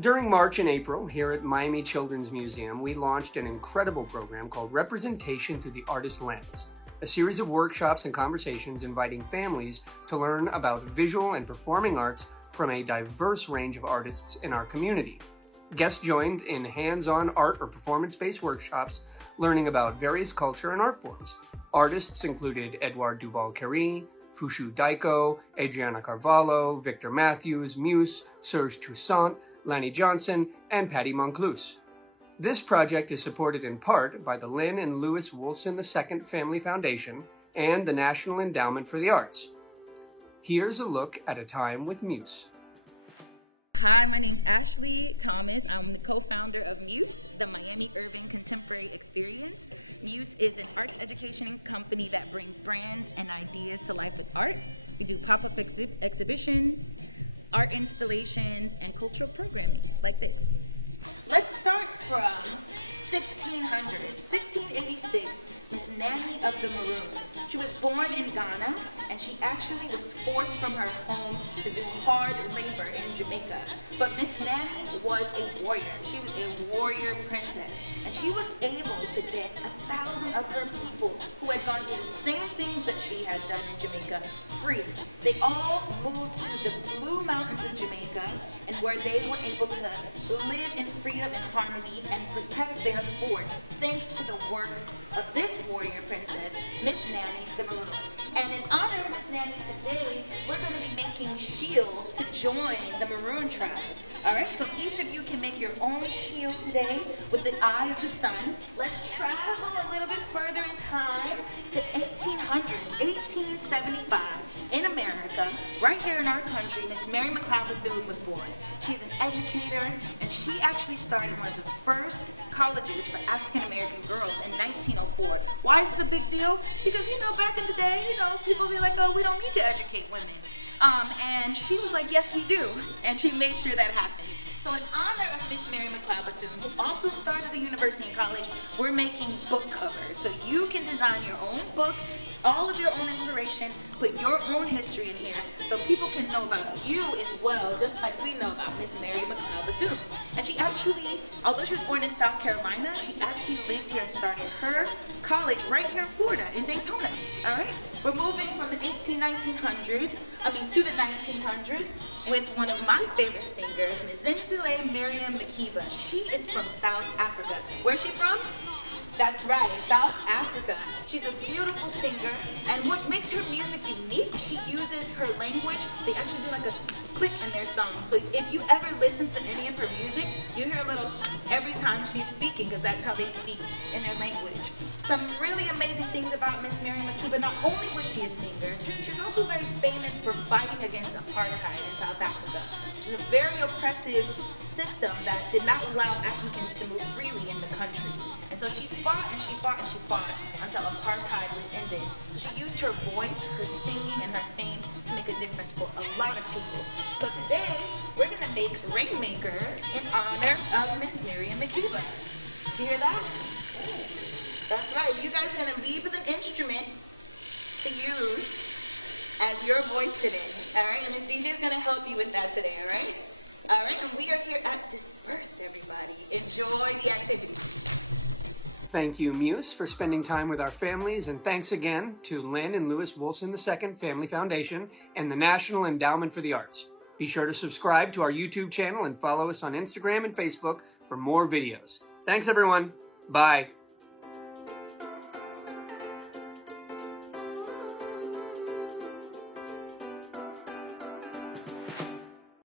During March and April, here at Miami Children's Museum, we launched an incredible program called Representation Through the Artist Lens, a series of workshops and conversations inviting families to learn about visual and performing arts from a diverse range of artists in our community. Guests joined in hands-on art or performance-based workshops learning about various culture and art forms. Artists included Edouard Duval-Carré, Fushu Daiko, Adriana Carvalho, Victor Matthews, Muse, Serge Toussaint, Lanny Johnson, and Patty Moncluse. This project is supported in part by the Lynn and Lewis Wolfson II Family Foundation and the National Endowment for the Arts. Here's a look at a time with Muse. Hi, my name's Ashley Thomas. I'm the co-founder of Muse, the Miami Urban Contemporary Experience. Muse is an arts education company that brings brands and ideas to life with art. We do pop-up exhibitions, art installations, and cultural programming like this. Let's start from 1686, Miss Nanny of the Maroons. She was born in Ghana, and she actually was forced from her home to do hard labor in Jamaica. But Miss Nanny was a warrior. She was a warrior princess, and she was able to get 1,000 of her people who had gone through the same things that she had done in Jamaica free. They all moved to the Blue Mountains of Jamaica, and where they were able to live in freedom and harmony and protect their fort, thanks to the works of this warrior princess, Miss Nanny the Maroon. And in honor of Miss Nanny today, we're going to be making shields to join the Maroon tribe. Alright, so each of you can make your own shield today with the eye of the sun. Let's travel a little bit further in time to 1875. In America, right here in our country, Miss Mary McLeod Bethune was born. She's an educator, and she actually started one of the first colleges for African American girls in 1904. Why is this a big deal? Because, back in the day, people be like, oh, we don't need to educate women. And she was like, yes, we do. And she made sure that happened. So in honor of Miss Mary McLeod Bethune, who also started a university and college, we're making book covers. So you can design your own book, all of your own inspiration, put your own history in here so people can know about you as well, just like we know about Miss Mary McLeod Bethune. And she actually, although she was born in South Carolina, she actually lived here and started her college right here in Florida, in Daytona. All right? We're moving from the to the 1900s with one of my favorite singers, Ms. Zinzile Miriam Makeba. She is from South Africa. Where's she from? That's right, South Africa. She's a beautiful singer, and what makes her music unique, she uses her language. They actually do like a click in their song. So if you ever listen to any of her music, you hear a little every time she's speaking, because that's how they speak in their language. Some really amazing things about Miss Miriam Makeba. Not only was she a singer, she's also very famous for fighting against apartheid in South Africa. She's a very oppressive system that did not allow Africans to move freely in the country. And so she fought and she fought and she fought until apartheid was ended. So she used her voice, her singing, and her fame to make a difference for a lot of people. So today, we're going to make rainmakers in honor of Miss Miriam Makeba. You hear that? That's right. You guys are going to leave with an instrument to use as your voice today. All right? And Miss DJ is going to help you with that today, all right? All right, and we are here at Dispersed, everybody. Enjoy the activity. Thank you, Muse, for spending time with our families, and thanks again to Lynn and Lewis Wolfson II Family Foundation and the National Endowment for the Arts. Be sure to subscribe to our YouTube channel and follow us on Instagram and Facebook for more videos. Thanks, everyone. Bye.